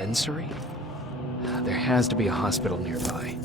dispensary? There has to be a hospital nearby.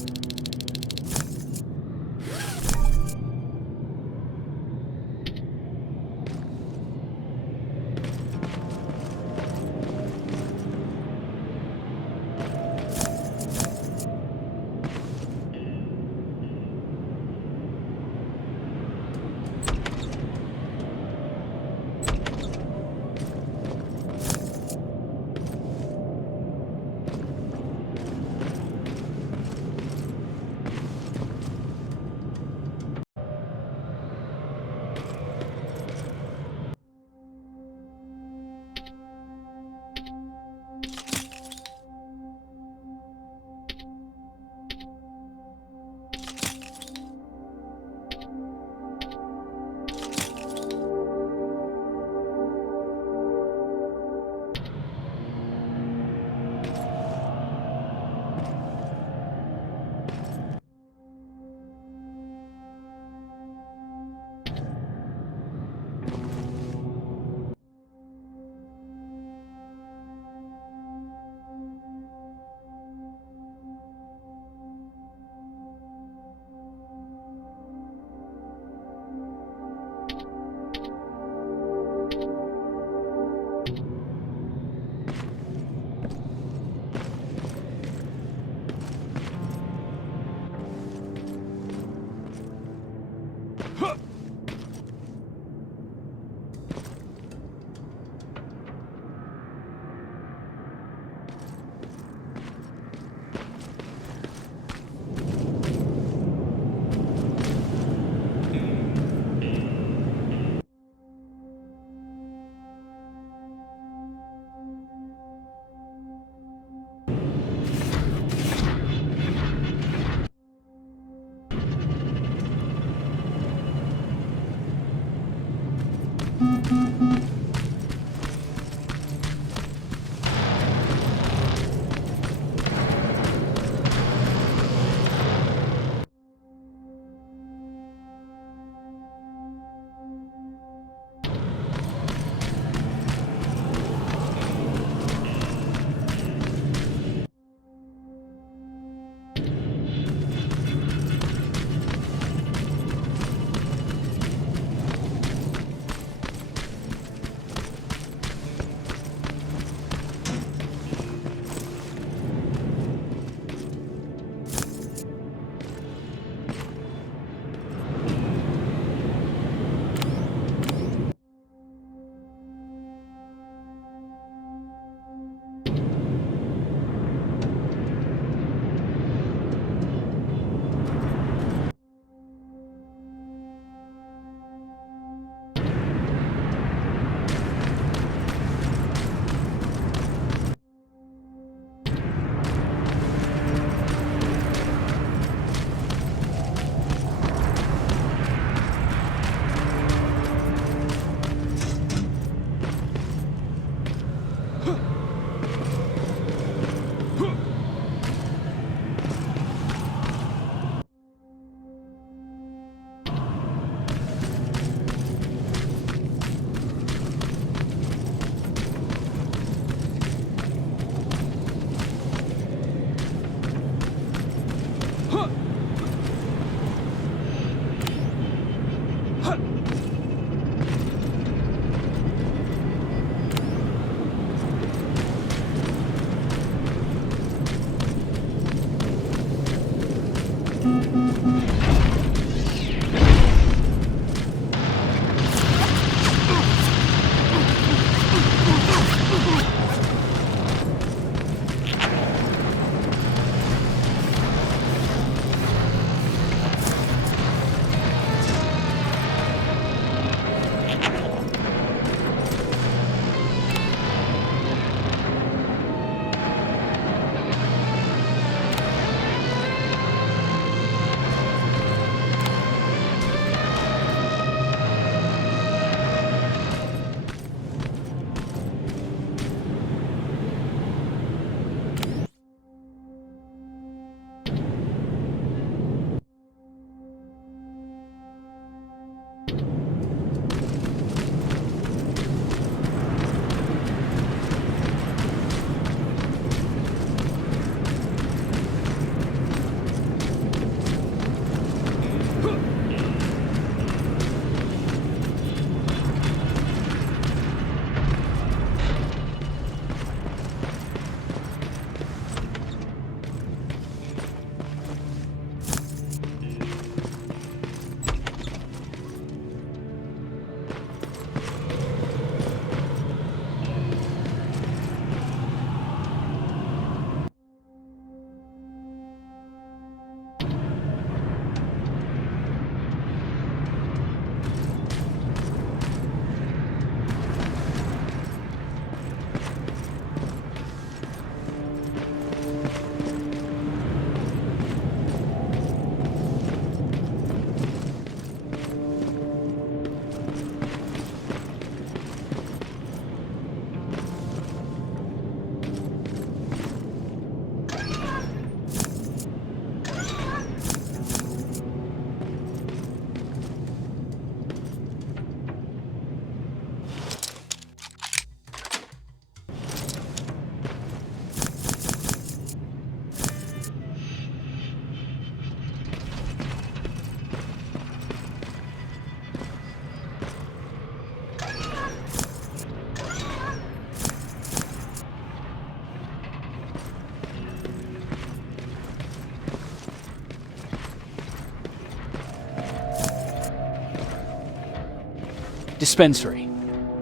Dispensary.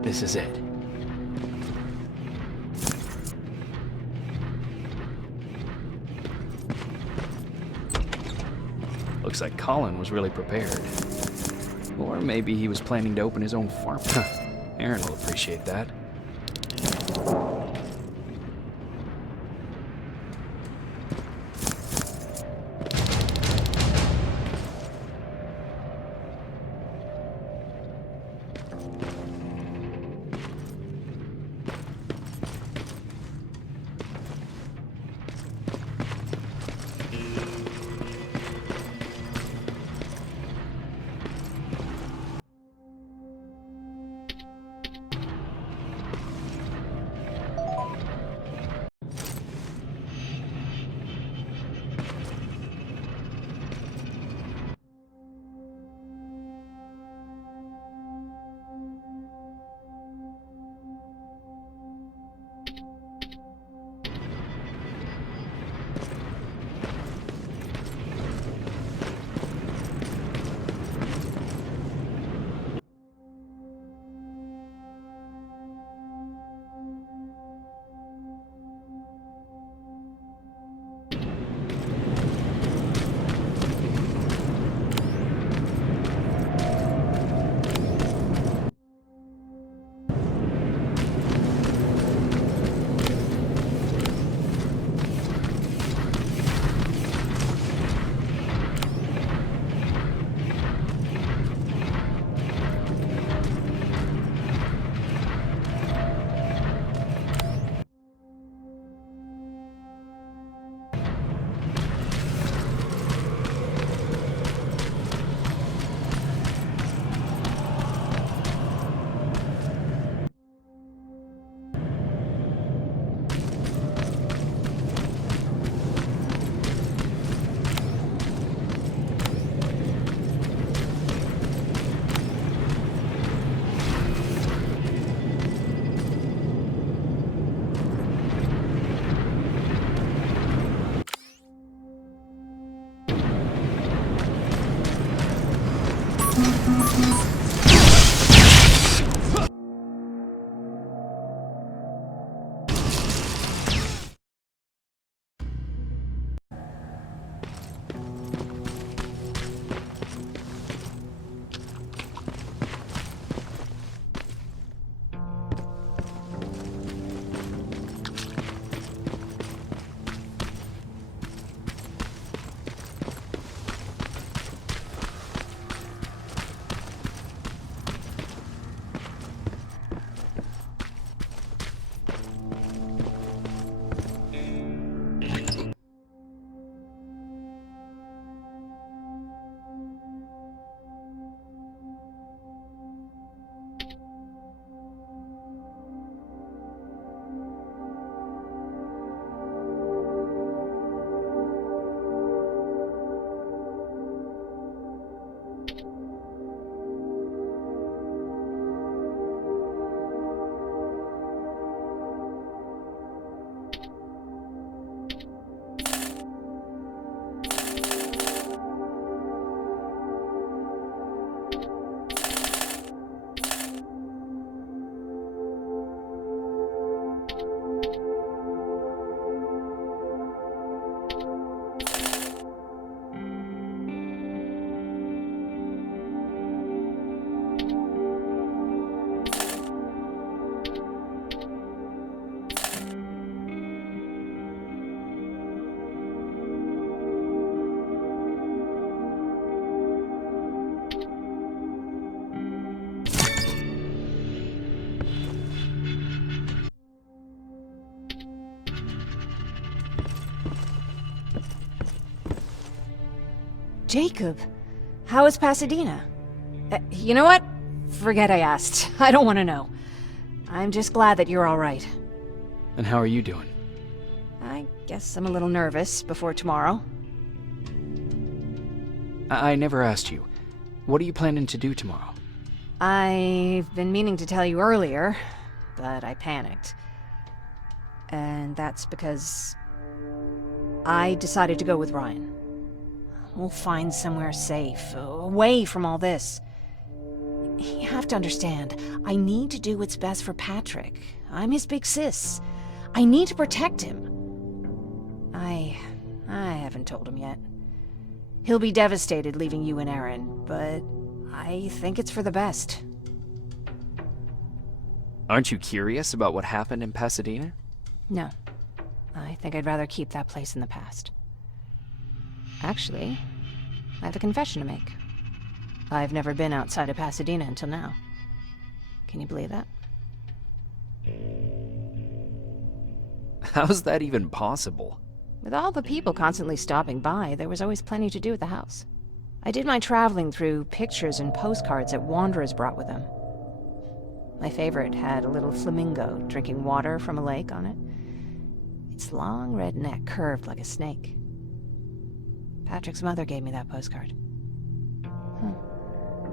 This is it. Looks like Colin was really prepared. Or maybe he was planning to open his own farm. Aaron will appreciate that. Jacob, how is Pasadena? You know what? Forget I asked. I don't want to know. I'm just glad that you're all right. And how are you doing? I guess I'm a little nervous before tomorrow. I never asked you. What are you planning to do tomorrow? I've been meaning to tell you earlier, but I panicked. And that's because I decided to go with Ryan. We'll find somewhere safe, away from all this. You have have to understand. I need to do what's best for Patrick. I'm his big sis. I need to protect him. I haven't told him yet. He'll be devastated leaving you and Aaron, but I think it's for the best. Aren't you curious about what happened in Pasadena? No. I think I'd rather keep that place in the past. Actually, I have a confession to make. I've never been outside of Pasadena until now. Can you believe that? How's that even possible? With all the people constantly stopping by, there was always plenty to do at the house. I did my traveling through pictures and postcards that wanderers brought with them. My favorite had a little flamingo drinking water from a lake on it. Its long red neck curved like a snake. Patrick's mother gave me that postcard.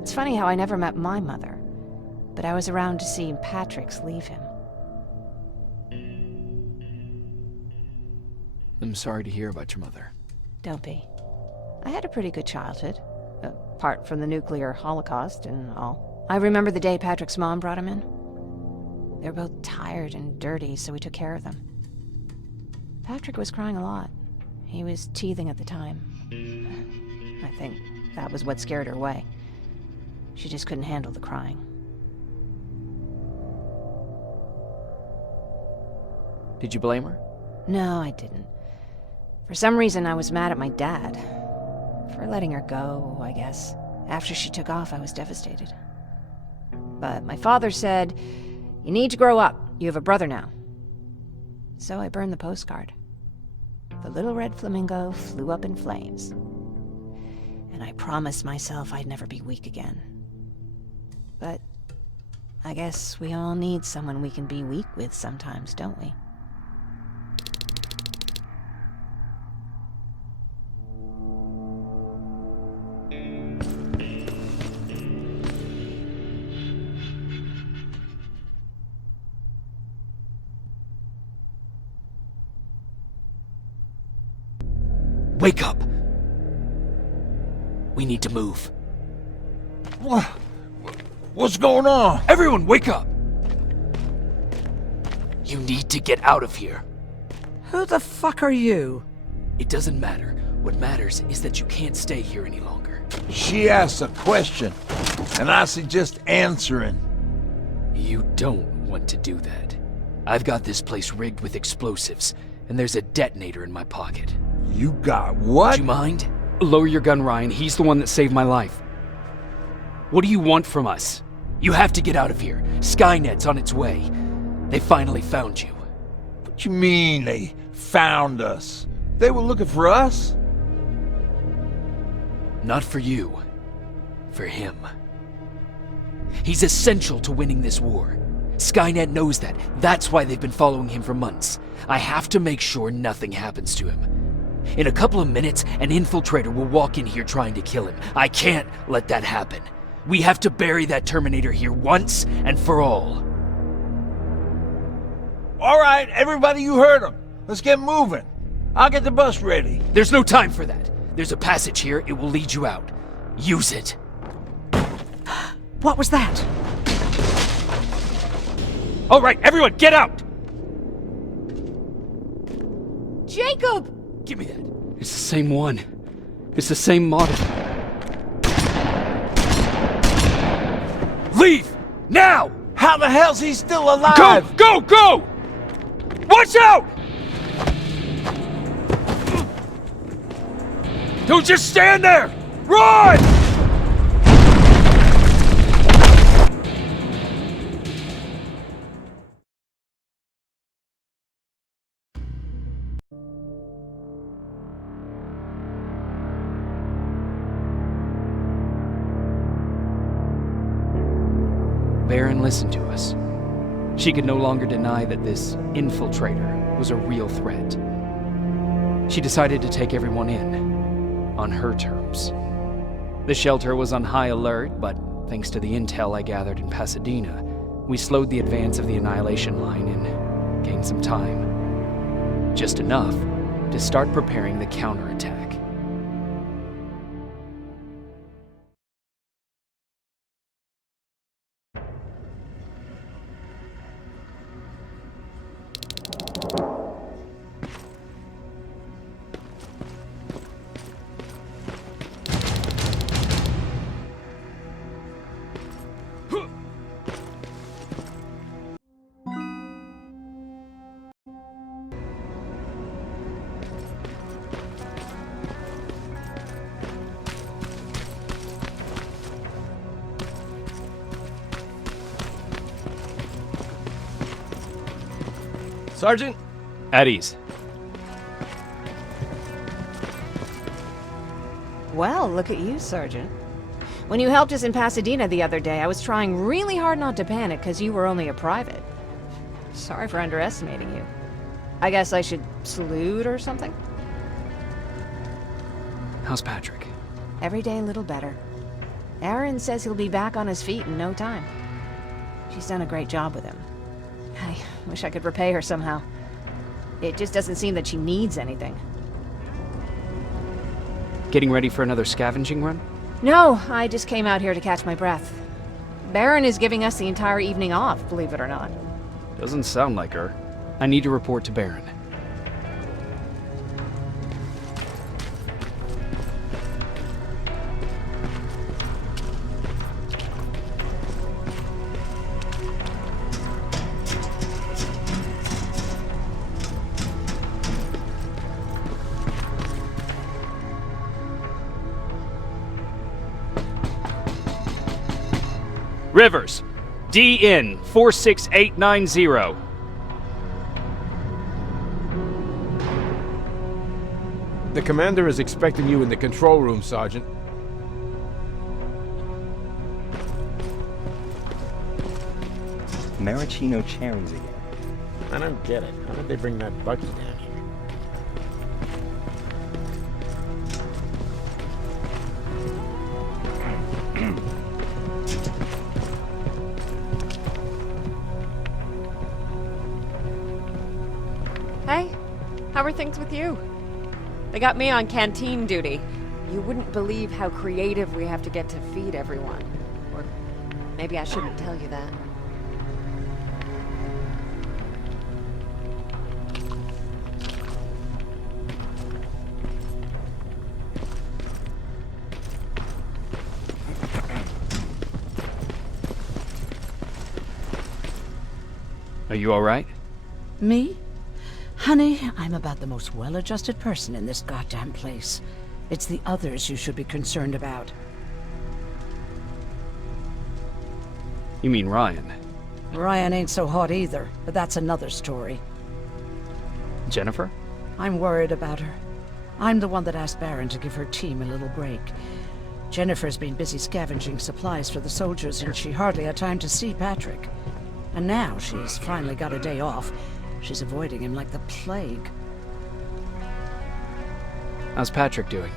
It's funny how I never met my mother, but I was around to see Patrick's leave him. I'm sorry to hear about your mother. Don't be. I had a pretty good childhood, apart from the nuclear holocaust and all. I remember the day Patrick's mom brought him in. They were both tired and dirty, so we took care of them. Patrick was crying a lot. He was teething at the time. I think that was what scared her away. She just couldn't handle the crying. Did you blame her? No, I didn't. For some reason, I was mad at my dad. For letting her go, I guess. After she took off, I was devastated. But my father said, "You need to grow up. You have a brother now." So I burned the postcard. The little red flamingo flew up in flames. And I promised myself I'd never be weak again. But I guess we all need someone we can be weak with sometimes, don't we? Wake up! We need to move. What's going on? Everyone, wake up! You need to get out of here. Who the fuck are you? It doesn't matter. What matters is that you can't stay here any longer. She asked a question, and I suggest answering. You don't want to do that. I've got this place rigged with explosives, and there's a detonator in my pocket. You got what? Do you mind? Lower your gun, Ryan. He's the one that saved my life. What do you want from us? You have to get out of here. Skynet's on its way. They finally found you. What you mean they found us? They were looking for us? Not for you. For him. He's essential to winning this war. Skynet knows that. That's why they've been following him for months. I have to make sure nothing happens to him. In a couple of minutes, an infiltrator will walk in here trying to kill him. I can't let that happen. We have to bury that Terminator here once and for all. All right, everybody, you heard him. Let's get moving. I'll get the bus ready. There's no time for that. There's a passage here. It will lead you out. Use it. What was that? All right, everyone, get out! Jacob! Give me that. It's the same one. It's the same model. Leave! Now! How the hell's he still alive? Go! Go! Go! Watch out! Don't just stand there! Run! Baron listened to us. She could no longer deny that this infiltrator was a real threat. She decided to take everyone in, on her terms. The shelter was on high alert, but thanks to the intel I gathered in Pasadena, we slowed the advance of the Annihilation Line and gained some time. Just enough to start preparing the counterattack. Sergeant? At ease. Well, look at you, Sergeant. When you helped us in Pasadena the other day, I was trying really hard not to panic because you were only a private. Sorry for underestimating you. I guess I should salute or something? How's Patrick? Every day a little better. Aaron says he'll be back on his feet in no time. She's done a great job with him. I wish I could repay her somehow. It just doesn't seem that she needs anything. Getting ready for another scavenging run? No, I just came out here to catch my breath. Baron is giving us the entire evening off, believe it or not. Doesn't sound like her. I need to report to Baron. Rivers, DN 46890. The commander is expecting you in the control room, Sergeant. Maraschino cherries again. I don't get it. How did they bring that buggy down here? Hey, how are things with you? They got me on canteen duty. You wouldn't believe how creative we have to get to feed everyone. Or maybe I shouldn't tell you that. Are you all right? Me? Honey, I'm about the most well-adjusted person in this goddamn place. It's the others you should be concerned about. You mean Ryan? Ryan ain't so hot either, but that's another story. Jennifer? I'm worried about her. I'm the one that asked Baron to give her team a little break. Jennifer's been busy scavenging supplies for the soldiers, and she hardly had time to see Patrick. And now she's finally got a day off. She's avoiding him like the plague. How's Patrick doing?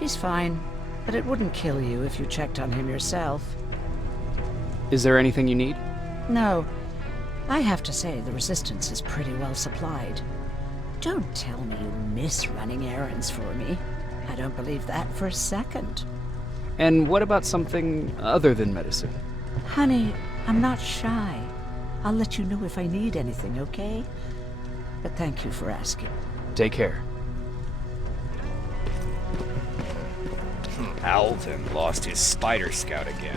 He's fine, but it wouldn't kill you if you checked on him yourself. Is there anything you need? No. I have to say the Resistance is pretty well supplied. Don't tell me you miss running errands for me. I don't believe that for a second. And what about something other than medicine? Honey, I'm not shy. I'll let you know if I need anything, okay? But thank you for asking. Take care. Alvin lost his spider scout again.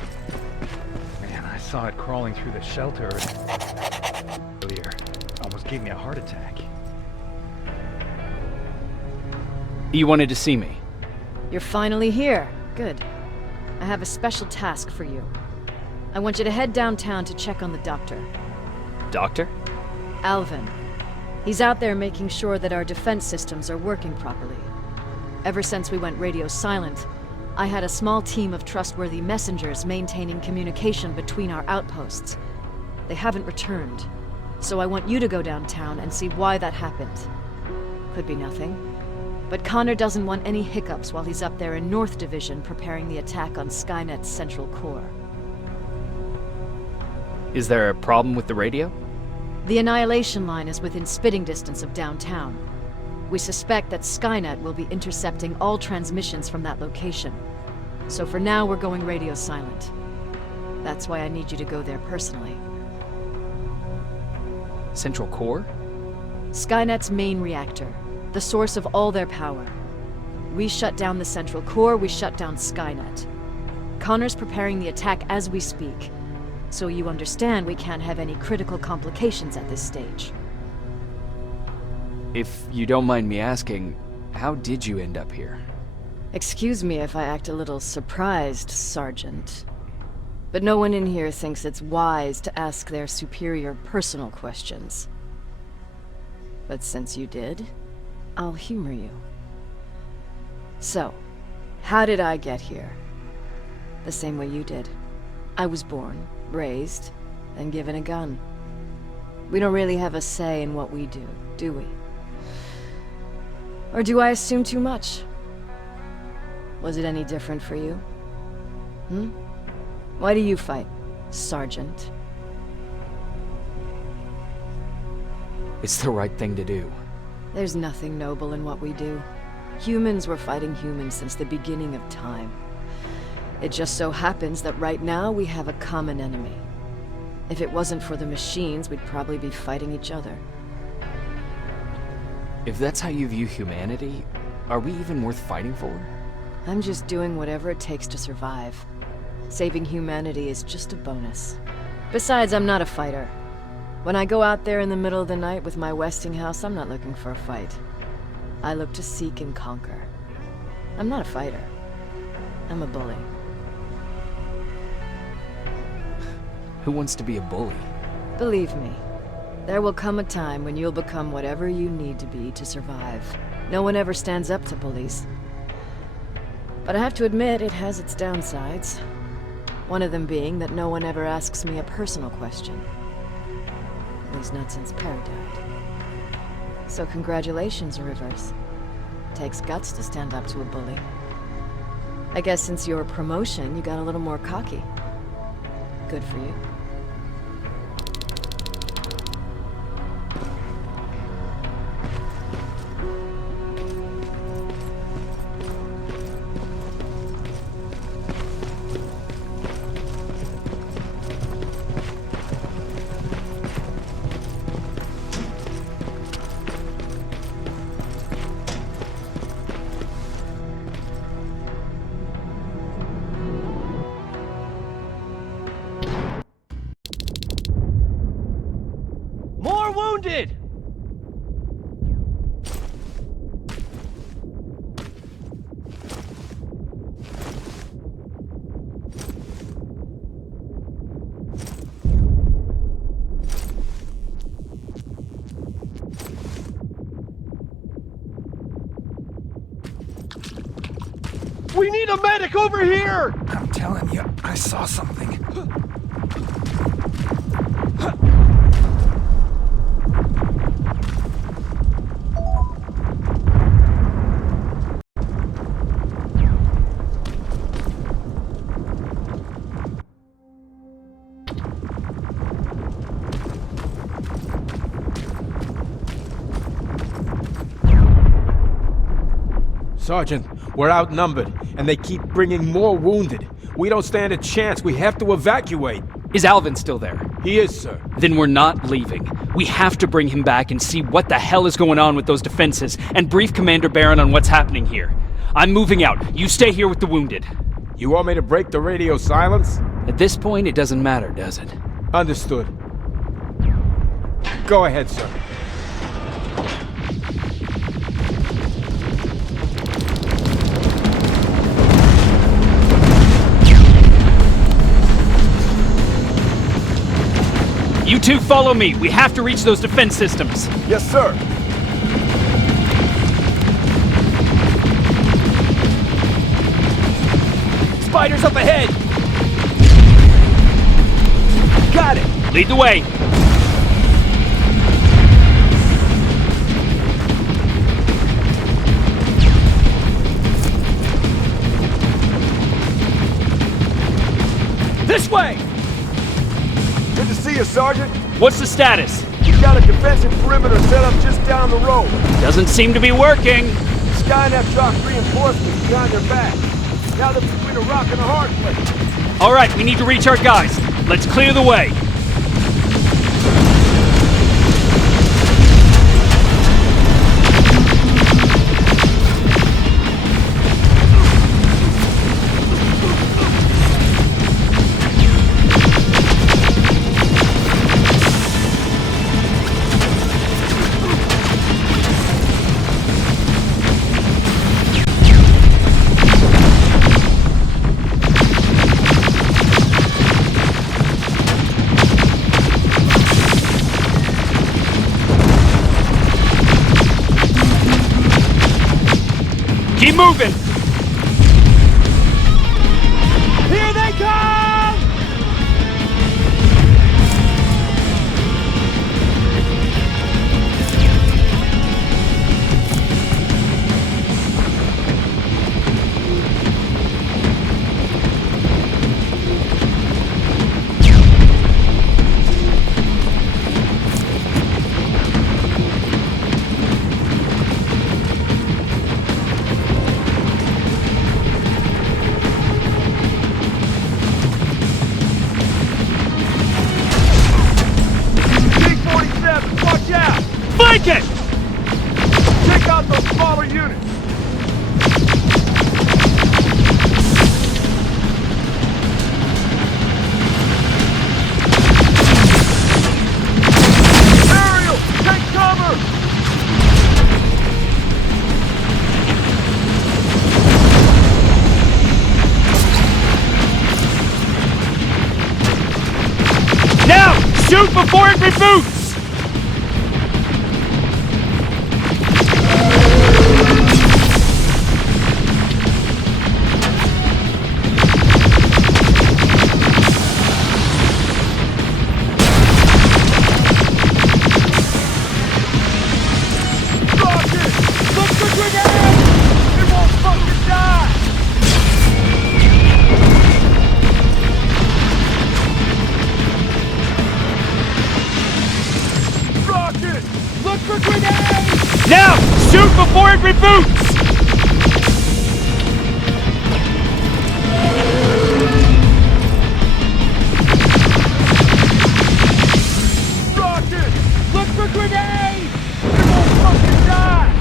Man, I saw it crawling through the shelter earlier. Almost gave me a heart attack. You wanted to see me? You're finally here. Good. I have a special task for you. I want you to head downtown to check on the doctor. Doctor? Alvin. He's out there making sure that our defense systems are working properly. Ever since we went radio silent, I had a small team of trustworthy messengers maintaining communication between our outposts. They haven't returned, so I want you to go downtown and see why that happened. Could be nothing, but Connor doesn't want any hiccups while he's up there in North Division preparing the attack on Skynet's central core. Is there a problem with the radio? The Annihilation Line is within spitting distance of downtown. We suspect that Skynet will be intercepting all transmissions from that location. So for now, we're going radio silent. That's why I need you to go there personally. Central Core? Skynet's main reactor, the source of all their power. We shut down the central core, we shut down Skynet. Connor's preparing the attack as we speak. So you understand we can't have any critical complications at this stage. If you don't mind me asking, how did you end up here? Excuse me if I act a little surprised, Sergeant. But no one in here thinks it's wise to ask their superior personal questions. But since you did, I'll humor you. So, how did I get here? The same way you did. I was born, raised, and given a gun. We don't really have a say in what we do we? Or do I assume too much? Was it any different for you? Why do you fight, Sergeant? It's the right thing to do. There's nothing noble in what we do. Humans were fighting humans since the beginning of time. It just so happens that right now we have a common enemy. If it wasn't for the machines, we'd probably be fighting each other. If that's how you view humanity, are we even worth fighting for? I'm just doing whatever it takes to survive. Saving humanity is just a bonus. Besides, I'm not a fighter. When I go out there in the middle of the night with my Westinghouse, I'm not looking for a fight. I look to seek and conquer. I'm not a fighter. I'm a bully. Who wants to be a bully? Believe me, there will come a time when you'll become whatever you need to be to survive. No one ever stands up to bullies. But I have to admit, it has its downsides. One of them being that no one ever asks me a personal question. At least not since Pear died. So congratulations, Rivers. Takes guts to stand up to a bully. I guess since your promotion, you got a little more cocky. Good for you. More wounded! We need a medic over here! I'm telling you, I saw something. Sergeant, we're outnumbered, and they keep bringing more wounded. We don't stand a chance. We have to evacuate. Is Alvin still there? He is, sir. Then we're not leaving. We have to bring him back and see what the hell is going on with those defenses, and brief Commander Barron on what's happening here. I'm moving out. You stay here with the wounded. You want me to break the radio silence? At this point, it doesn't matter, does it? Understood. Go ahead, sir. You two follow me. We have to reach those defense systems. Yes, sir. Spiders up ahead! Got it! Lead the way. This way! Good to see you, Sergeant. What's the status? We've got a defensive perimeter set up just down the road. Doesn't seem to be working. Skynet dropped reinforcements behind their back. Now they're between a rock and a hard place. All right, we need to reach our guys. Let's clear the way. moving! Here they come! Watch out! Flank it! Take out those smaller units! Aerial! Take cover! Now! Shoot before it reboots! Now! Shoot before it reboots! Rocket! Look for grenades! You won't fucking die!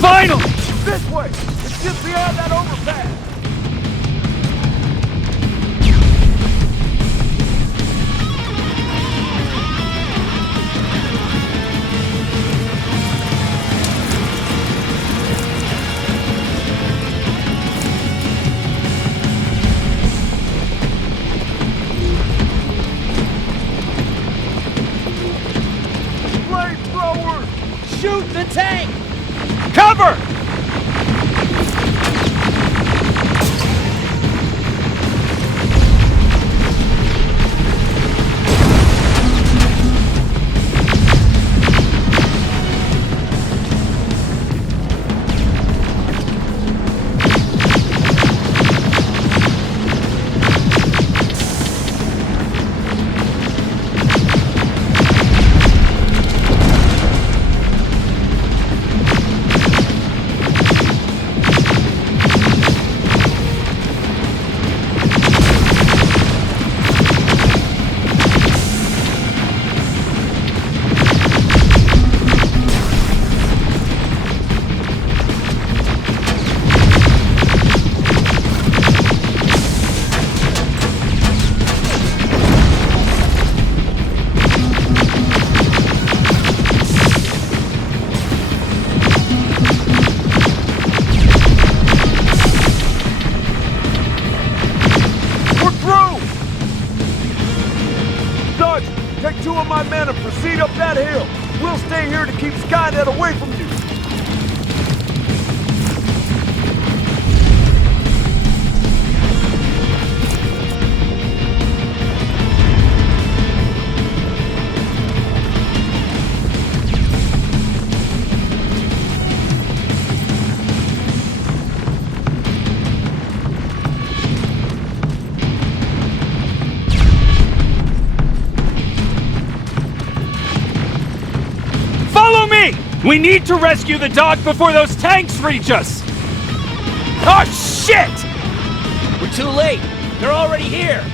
Finally! This way! It's just beyond that overpass! Shoot the tank! Cover! Take 2 of my men and proceed up that hill. We'll stay here to keep Skynet away from you. We need to rescue the dog before those tanks reach us! Oh, shit! We're too late. They're already here.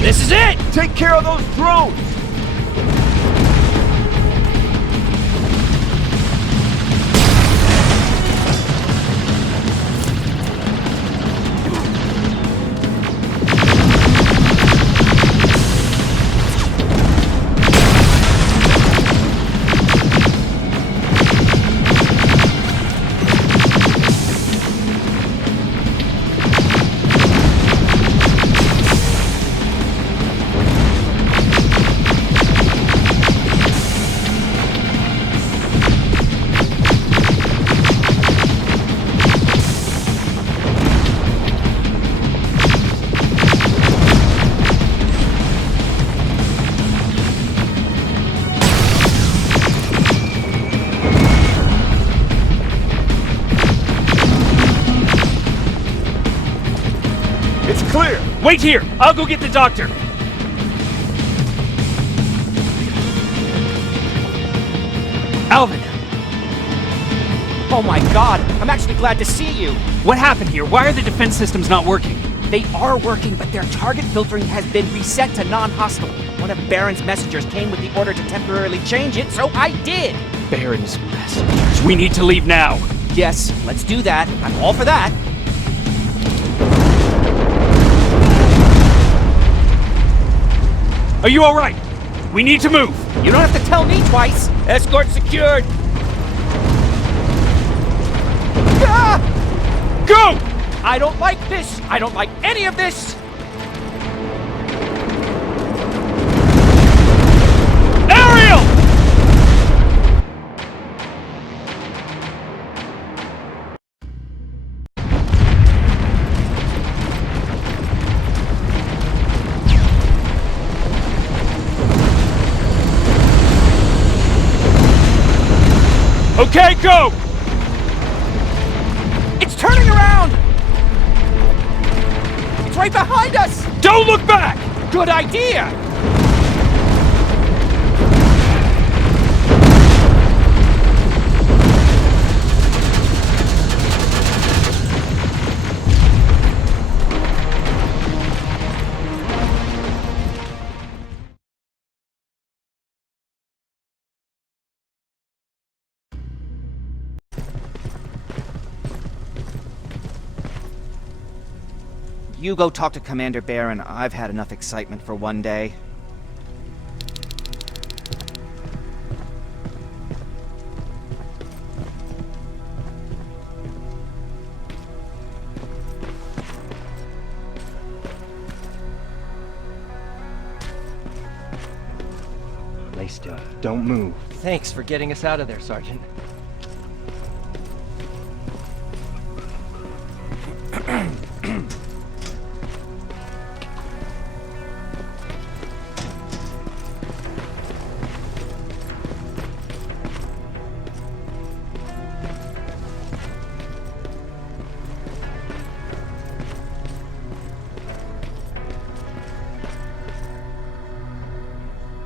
This is it! Take care of those drones! clear. Wait here! I'll go get the doctor! Alvin! Oh my god, I'm actually glad to see you. What happened here? Why are the defense systems not working? They are working, but their target filtering has been reset to non-hostile. One of Baron's messengers came with the order to temporarily change it, so I did. Baron's messengers. We need to leave now. Yes, let's do that. I'm all for that. Are you alright? We need to move. You don't have to tell me twice. Escort secured! Ah! Go! I don't like this. I don't like any of this. Ariel! Okay, go! It's turning around. It's right behind us. Don't look back! Good idea. You go talk to Commander Baron. I've had enough excitement for one day. Lay still. Don't move. Thanks for getting us out of there, Sergeant.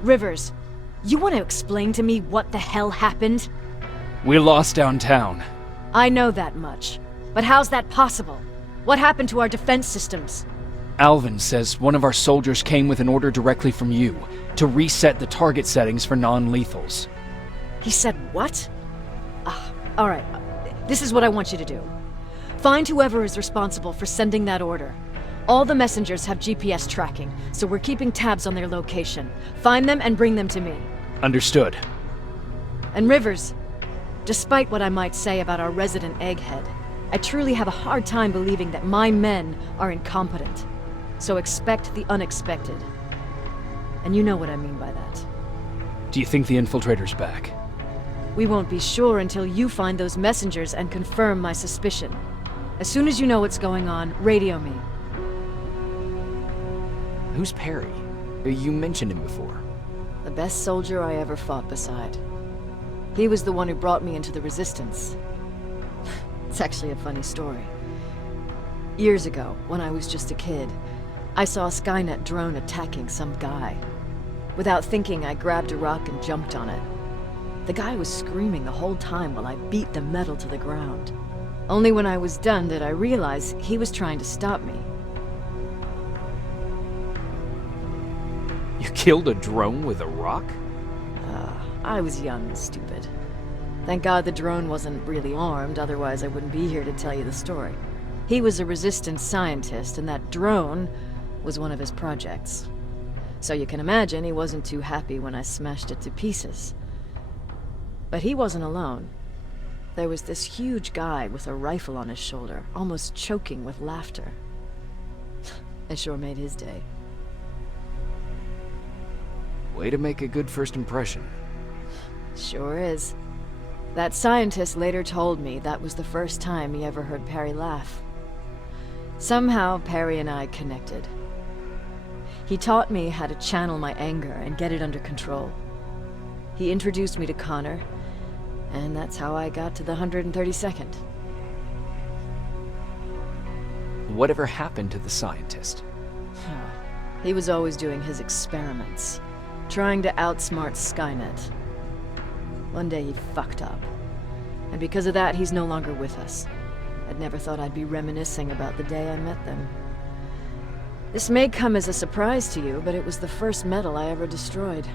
Rivers, you want to explain to me what the hell happened? We lost downtown. I know that much. But how's that possible? What happened to our defense systems? Alvin says one of our soldiers came with an order directly from you to reset the target settings for non-lethals. He said what? Alright, this is what I want you to do. Find whoever is responsible for sending that order. All the messengers have GPS tracking, so we're keeping tabs on their location. Find them and bring them to me. Understood. And Rivers, despite what I might say about our resident egghead, I truly have a hard time believing that my men are incompetent. So expect the unexpected. And you know what I mean by that. Do you think the infiltrator's back? We won't be sure until you find those messengers and confirm my suspicion. As soon as you know what's going on, radio me. Who's Perry? You mentioned him before. The best soldier I ever fought beside. He was the one who brought me into the Resistance. It's actually a funny story. Years ago, when I was just a kid, I saw a Skynet drone attacking some guy. Without thinking, I grabbed a rock and jumped on it. The guy was screaming the whole time while I beat the metal to the ground. Only when I was done did I realize he was trying to stop me. You killed a drone with a rock? I was young and stupid. Thank God the drone wasn't really armed, otherwise I wouldn't be here to tell you the story. He was a Resistance scientist, and that drone was one of his projects. So you can imagine he wasn't too happy when I smashed it to pieces. But he wasn't alone. There was this huge guy with a rifle on his shoulder, almost choking with laughter. I sure made his day. Way to make a good first impression. Sure is. That scientist later told me that was the first time he ever heard Perry laugh. Somehow, Perry and I connected. He taught me how to channel my anger and get it under control. He introduced me to Connor, and that's how I got to the 132nd. Whatever happened to the scientist? He was always doing his experiments, trying to outsmart Skynet. One day he fucked up, and because of that, he's no longer with us. I'd never thought I'd be reminiscing about the day I met them. This may come as a surprise to you, but it was the first metal I ever destroyed.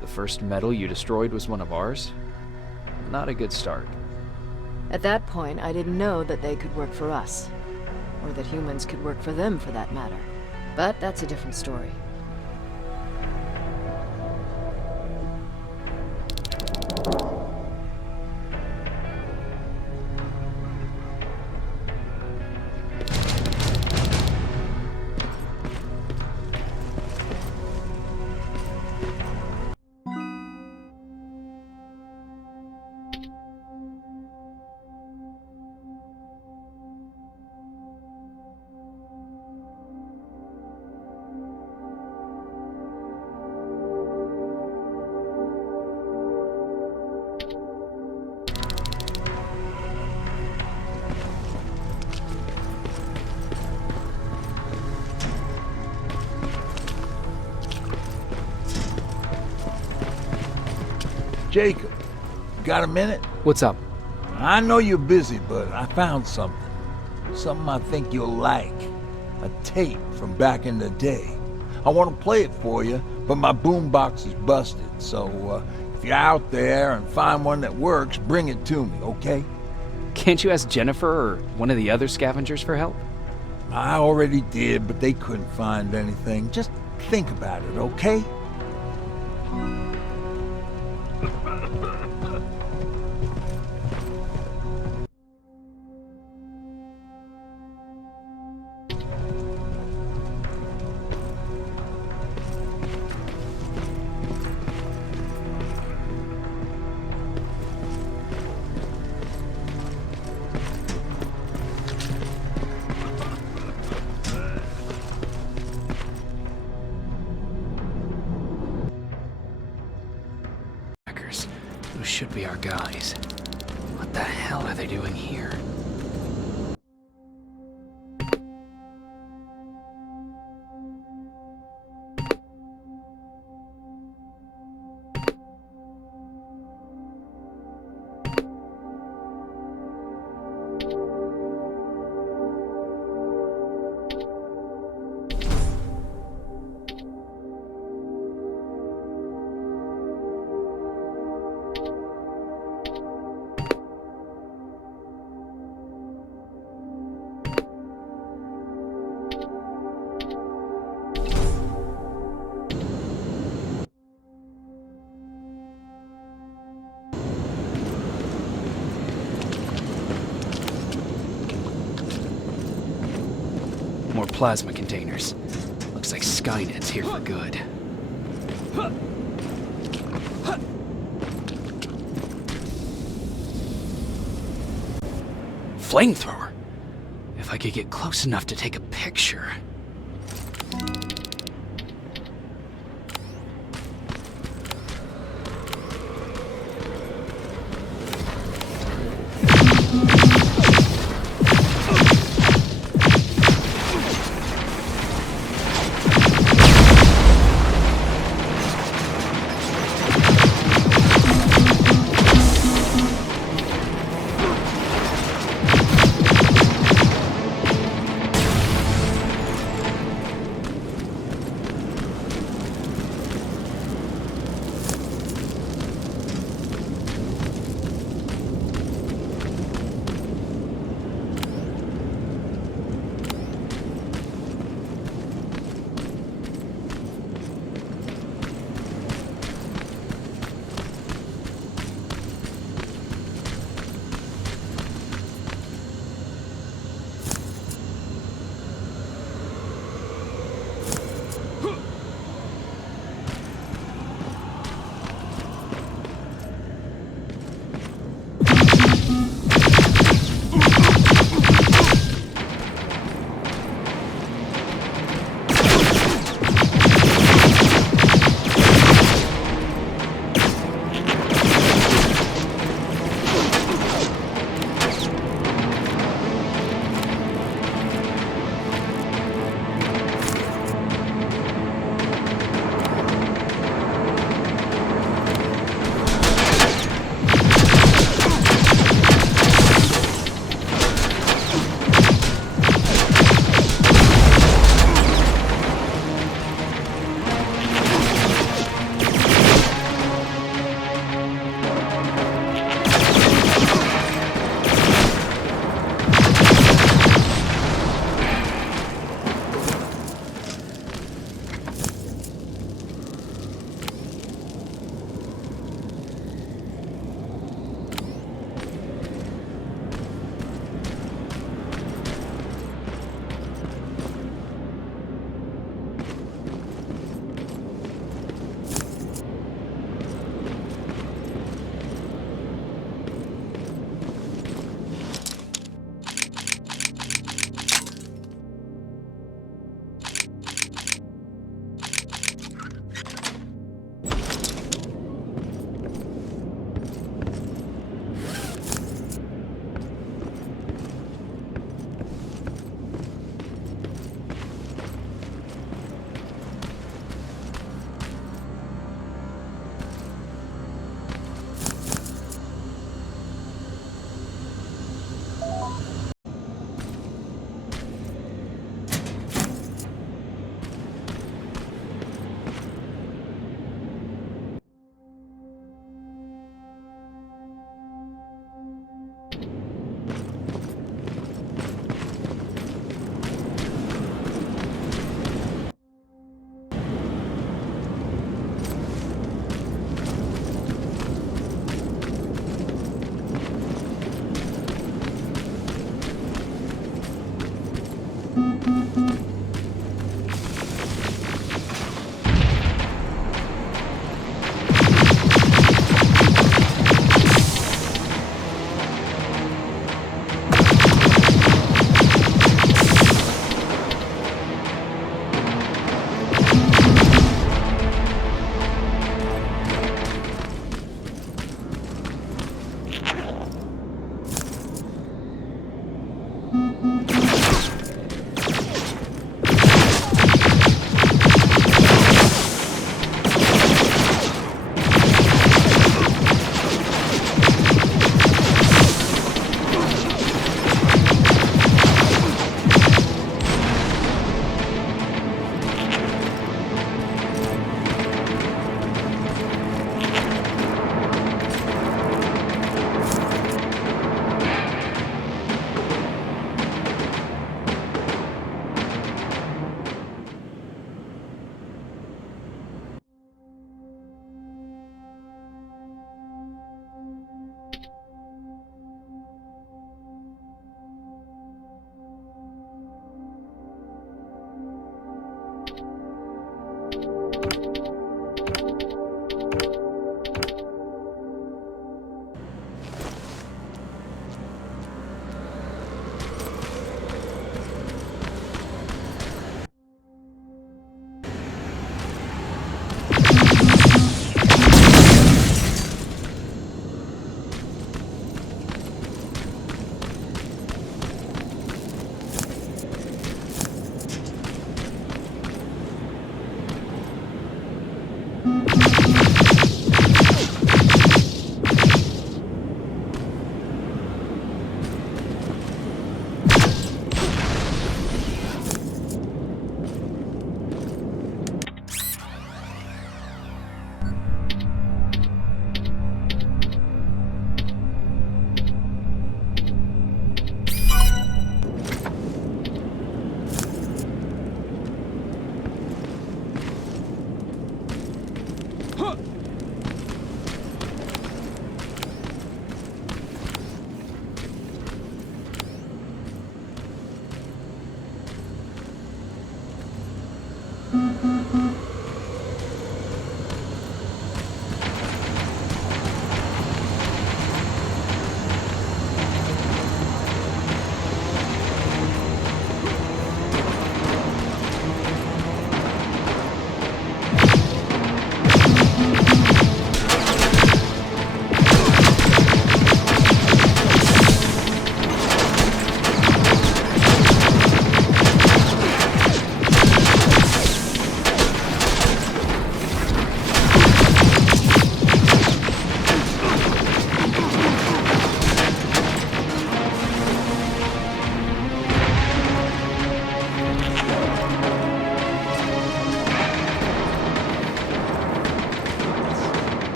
The first metal you destroyed was one of ours? Not a good start. At that point, I didn't know that they could work for us. Or that humans could work for them, for that matter. But that's a different story. Jacob, got a minute? What's up? I know you're busy, but I found something. Something I think you'll like. A tape from back in the day. I want to play it for you, but my boombox is busted, so if you're out there and find one that works, bring it to me, okay? Can't you ask Jennifer or one of the other scavengers for help? I already did, but they couldn't find anything. Just think about it, okay? Those should be our guys. What the hell are they doing here? More plasma containers. Looks like Skynet's here for good. Flamethrower? If I could get close enough to take a picture.